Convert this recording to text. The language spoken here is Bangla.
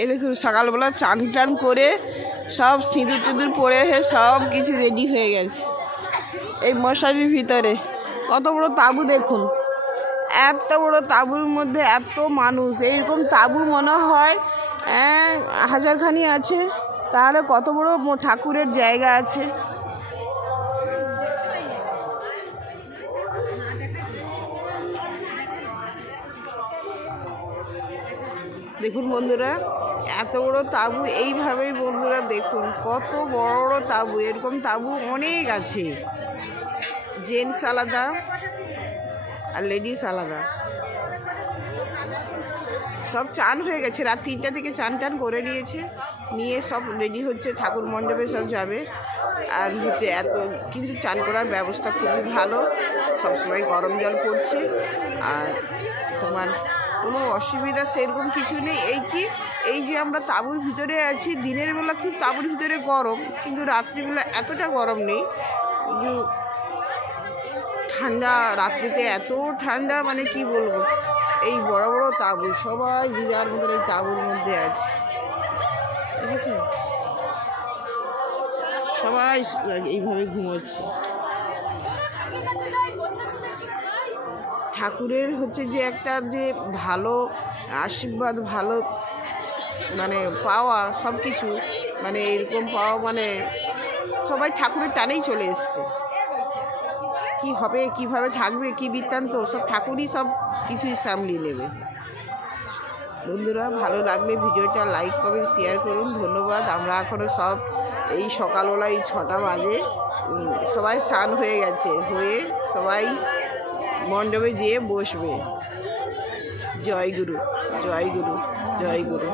এই দেখুন সকালবেলা চান টান করে সব সিঁদুর টিঁদুর পরে সব কিছু রেডি হয়ে গেছে। এই মশারির ভিতরে কত বড় তাঁবু দেখুন, এত বড় তাঁবুর মধ্যে এত মানুষ। এইরকম তাঁবু মনে হয় হাজারখানি আছে, তাহলে কত বড় ঠাকুরের জায়গা আছে। দেখুন বন্ধুরা, এত বড় তাঁবু, এইভাবেই বন্ধুরা দেখুন কত বড় বড় তাঁবু। এরকম তাঁবু অনেক আছে, জেন্টস আলাদা আর লেডিস আলাদা। সব চান হয়ে গেছে, রাত 3টা থেকে চান টান করে নিয়ে সব রেডি হচ্ছে, ঠাকুর মণ্ডপে সব যাবে। আর হচ্ছে কিন্তু চান করার ব্যবস্থা খুবই ভালো, সবসময় গরম জল পড়ছে। আর তোমার কোনো অসুবিধা সেরকম কিছু নেই। এই যে আমরা তাঁবুর ভিতরে আছি, দিনের বেলা খুব তাঁবুর ভিতরে গরম, কিন্তু রাত্রিবেলা এতটা গরম নেই। কিন্তু ঠান্ডা, রাত্রিতে এত ঠান্ডা, মানে কি বলবো। এই বড় বড় তাঁবু, সবাই যে যার মতন এই তাঁবুর মধ্যে আছে, ঠিক আছে? সবাই এইভাবে ঘুমোচ্ছে। ঠাকুরের হচ্ছে যে একটা যে ভালো আশীর্বাদ, ভালো মানে পাওয়া, সব কিছু মানে এরকম পাওয়া, মানে সবাই ঠাকুরের টানেই চলে এসছে। কি হবে, কিভাবে থাকবে, কি বৃত্তান্ত, সব ঠাকুরই সব কিছুই সামলিয়ে নেবে। বন্ধুরা, ভালো লাগলে ভিডিওটা লাইক কমেন্ট শেয়ার করুন। ধন্যবাদ। আমরা এখনও সব এই সকালবেলা 6টা বাজে, সবাই স্নান হয়ে গেছে, হয়ে সবাই মণ্ডপে যেয়ে বসবে। জয় গুরু, জয় গুরু, জয় গুরু।